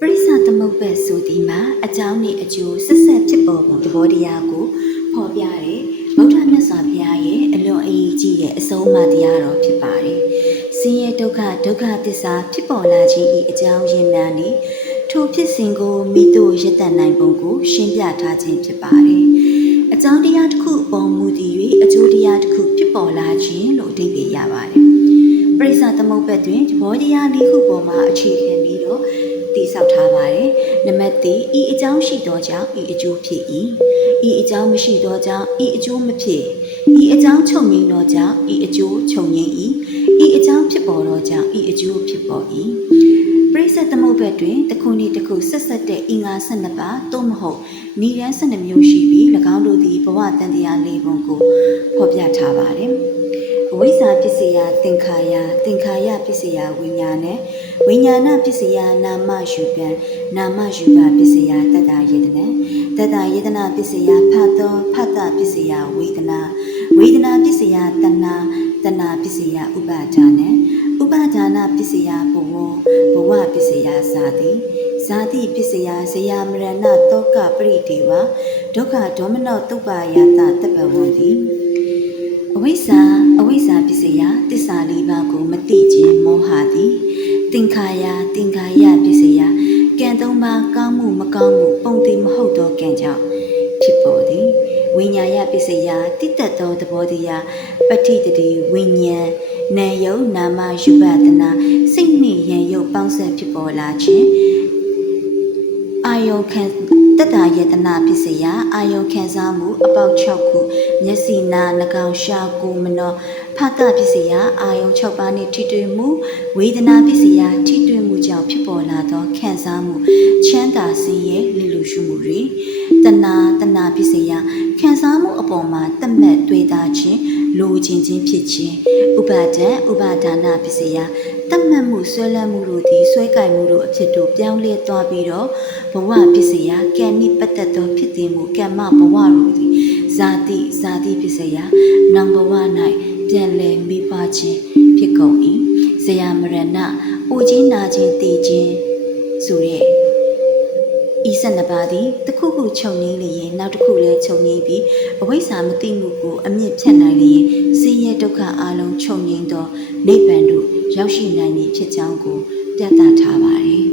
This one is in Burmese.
ပရိစ္ဆသမုပ္ပါဆိုဒီမှာအကြောင်းနဲ့အကျိုးဆက်ဆက်ဖြစ်ပေါ်ပုံသဘောတရားကိုဖော်ပြတဲ့ဗုဒ္ဓမြတ်စွာဘုရားရဲ့အလွန်အရေးကြီးတဲ့အဆုံးအမတရားတော်ဖြစ်ပါတယ်။ဆင်းရဲဒုက္ခသစ္စာဖြစ်ပေါ်လာခြင်း၏အကြောင်းရင်းများနဲ့ထိုဖြစ်စဉ်ကိုမိတို့ရတတ်နိုင်ပုံကိုရှင်းပြထားခြင်းဖြစ်ပါတယ်။အကြောင်းတရားတစ်ခုအပေါ်မူတည်၍အကျိုးတရားတစ်ခုဖြစ်ပေါ်လာခြင်းလို့အဓိပ္ပာယ်ရပါတယ်။ပရိစ္ဆသမုပ္ပါတွင်သဘောတရားလေးခုပေါ်မှာအခြေခံပြီးတော့တည်ဆောက်ထားပါတယ်။နံပါတ်3ဤအကြောင်းရှိသောကြောင့်ဤအကျိုးဖြစ်၏။ဤအကြောင်းမရှိသောကြောင့်ဤအကျိုးမဖြစ်။ဤအကြောင်းချုပ်ငြိမ်းသောကြောင့်ဤအကျိုးချုပ်ငြိမ်း၏။ဤအကြောင်းဖြစ်ပေါ်သောကြောင့်ဤအကျိုးဖြစ်ပေါ်၏။ပရိစ္ဆသမုပ္ပါတွင်တစ်ခုနှင့်တစ်ခုဆက်ဆက်တဲ့အင်္ဂါ12ပါးသို့မဟုတ်နိဒန်း12မျိုးရှိပြီး၎င်းတို့သည်ဘဝတန်တရား၄ပုံကိုဖော်ပြထားပါတယ်။အဝိဇ္ဇာပစ္စယသင်္ခါရပစ္စယဝိညာဏဝိညာဏပစ္စယနာမယူပံနာမယူပပစ္စယတတ္တယေတနာတတ္တယေတနာပစ္စယဖတ်တပစ္စယဝေဒနာပစ္စယတဏပစ္စယဥပါဒာနဥပါဒာနပစ္စယဘဝပစ္စယဇာတိပစ္စယဇယမရဏတောကပရိဒေဝဒုက္ခဒေါမနောတုပ္ပါယတတပ္ပဝန္တိအဝိဇ္ဇာပစ္စယသစ္စာလေးပါးကိုမသိခြင်းမောဟသည်သင်္ခါရပစ္စယကံသုံးပါးကောင်းမှုမကောင်းမှုပုံတည်မဟုတ်သောကံကြောင့်ဖြစ်ပေါ်သည်ဝိညာယပစ္စယတိတ္တသောသဘောတရားပဋိတတိဝိညာဉ်နာယုတ်နာမယူပဒနာစိတ်နှင့်ဉာဏ်ယုတ်ပေါင်းစပ်ဖြစ်ပေါ်လာခြင်းအာယုခံတတ္တယတနာပစ္စယအာယုခံစားမှုအပေါက်6ခုမျက်စိနာနှာခေါင်းရှားကိုယ်မနောဖတ်တပစ္စယအာယု6ပါးနှင့်ထိတွေ့မှုဝေဒနာပစ္စယထိတွေ့မှုကြောင့်ဖြစ်ပေါ်လာသောခံစားမှုချမ်းသာဆင်းရဲလိလူရှုမှုတွေတဏပစ္စယခံစားမှုအပေါ်မှာတတ်မှတ်တွေ့တာခြင်းလိုချင်ခြင်းဖြစ်ခြင်းဥပါဒါနပစ္စယတတ်မှတ်မှုဆွဲလန်းမှုတို့သည်ဆွဲကင်မှုတို့အဖြစ်တို့ပြောင်းလဲသွားပြီးတော့ဘဝပစ္စယကံနှင့်ပတ်သက်သောဖြစ်တည်မှုကမ္မဘဝတို့သည်ဇာတိပစ္စယနောင်ဘဝ၌ပြန်လည်မိပါခြင်းဖြစ်ကုန်၏ဇယမရဏအိုခြင်းနာခြင်းတည်ခြင်းဆိုတဲ့ဤ12ပါးသည်တစ်ခုခုချုပ်ငြိမ်းလျင်နောက်တစ်ခုလည်းချုပ်ငြိမ်းပြီးအဝိဇ္ဇာမသိမှုကိုအမြင့်ဖြတ်နိုင်လျင်ဆင်းရဲဒုက္ခအလုံးချုပ်ငြိမ်းသောနိဗ္ဗာန်သို့ရောက်ရှိနိုင်မည်ဖြစ်ကြောင်းကိုပြသထားပါတယ်